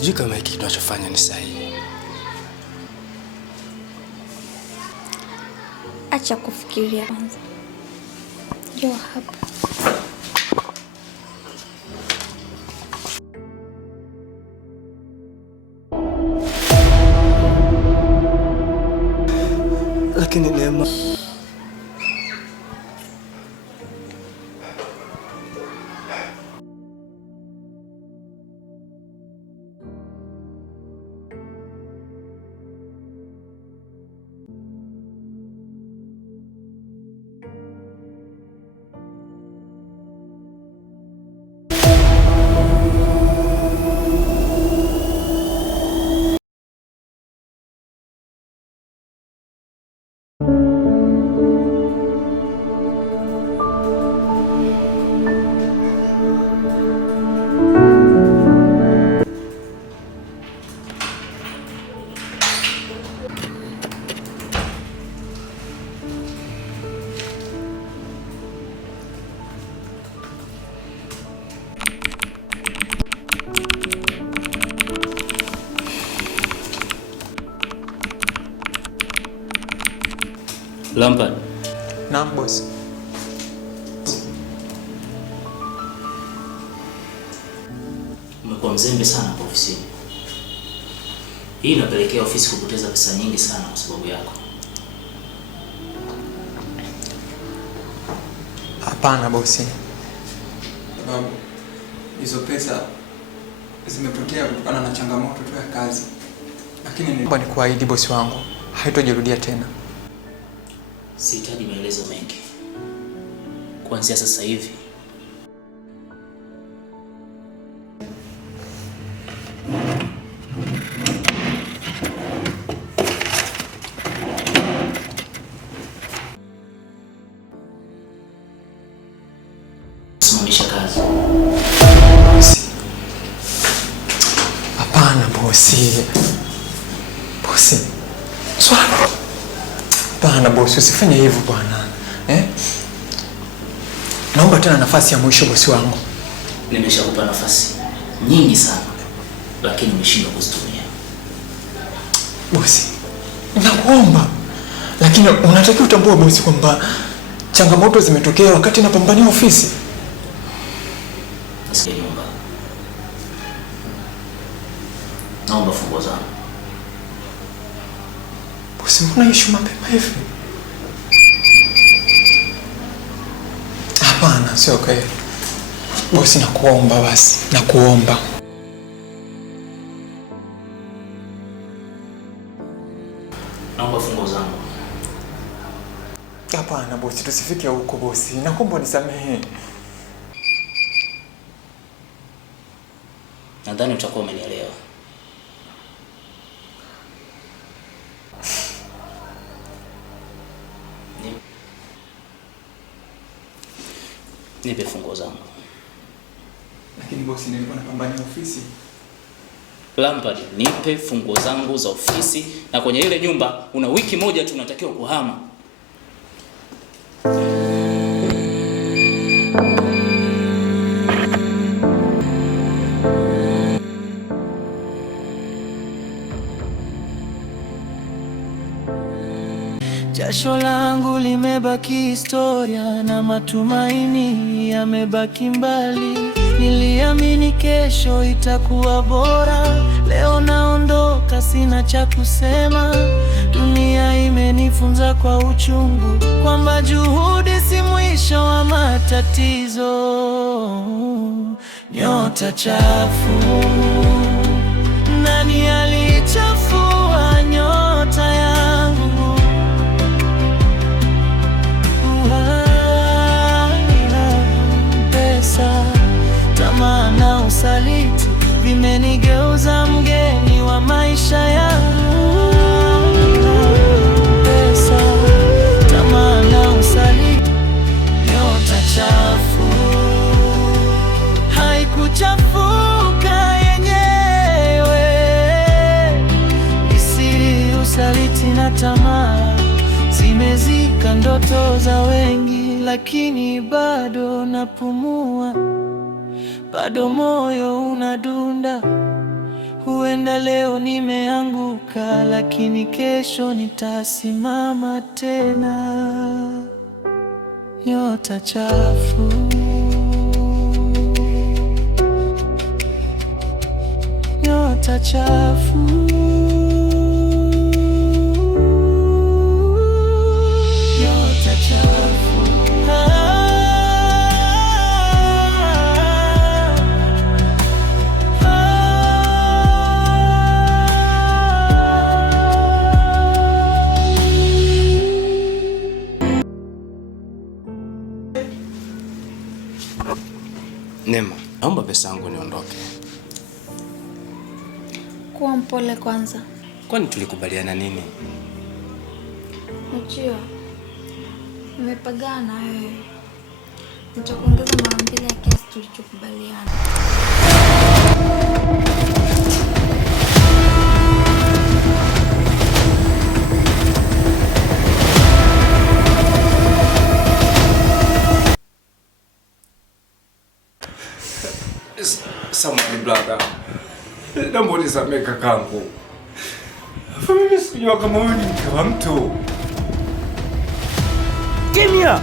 Sijui kama hiki tunachofanya ni sahihi. Acha kufikiria kwanza. Njoo hapa. Lakini Neema, Lampard. Naam boss. Umekuwa mzembe sana hapa ofisini. Hii inapelekea ofisi kupoteza pesa nyingi sana kwa sababu yako. Hapana bosi. Sababu hizo pesa zimepotea kutokana na changamoto tu ya kazi. Lakini naomba nikuahidi bosi wangu, haitojirudia tena. Sihitaji maelezo mengi. Kuanzia sasa hivi simamisha kazi. Hapana bosi. Bosi. Swala. Hapana bosi, usifanye hivyo bwana. Naomba tena nafasi ya mwisho bosi wangu. Nimeshakupa nafasi nyingi sana, lakini umeshindwa kuzitumia. Bosi, nakuomba. Lakini unatakiwa utambue bosi kwamba changamoto zimetokea wakati napambania ofisi. Nasikia nyumba. Naomba funguo zangu. Bosi, mbona ishu mapema hivi? Hapana, sio okay. Bosi, nakuomba basi, nakuomba. Naomba funguo zangu. Hapana bosi, tusifike huko bosi. Nakuomba nisamehe. Nadhani utakuwa umenielewa. Nipe funguo zangu. Lakini bosi, nilikuwa napambania ofisi. Lampard, nipe funguo zangu za ofisi, na kwenye ile nyumba una wiki moja tu unatakiwa kuhama. Jasho langu limebaki historia na matumaini yamebaki mbali. Niliamini kesho itakuwa bora, leo naondoka sina cha kusema. Dunia imenifunza kwa uchungu kwamba juhudi si mwisho wa matatizo. Nyota chafu, nani alichafua nyota yangu? Pesa, tamaa na usaliti vimenigeuza mgeni wa maisha yangu. Pesa, tamaa na usaliti, nyota chafu haikuchafuka yenyewe. Isiri, usaliti na tamaa zimezika ndoto za wengi. Lakini bado napumua, bado moyo unadunda. Huenda leo nimeanguka, lakini kesho nitasimama tena. Nyota chafu, nyota chafu, nyota chafu. Neema, naomba pesa yangu niondoke. Kuwa mpole kwanza. Kwani tulikubaliana nini? Unajua, nimepagana na wewe. Nitakuongeza mara 2 ya kiasi tulichokubaliana. Samahani brother. Naomba unisamehe kakangu. Mimi sikujua kama wewe ni mke wa mtu. Kimya!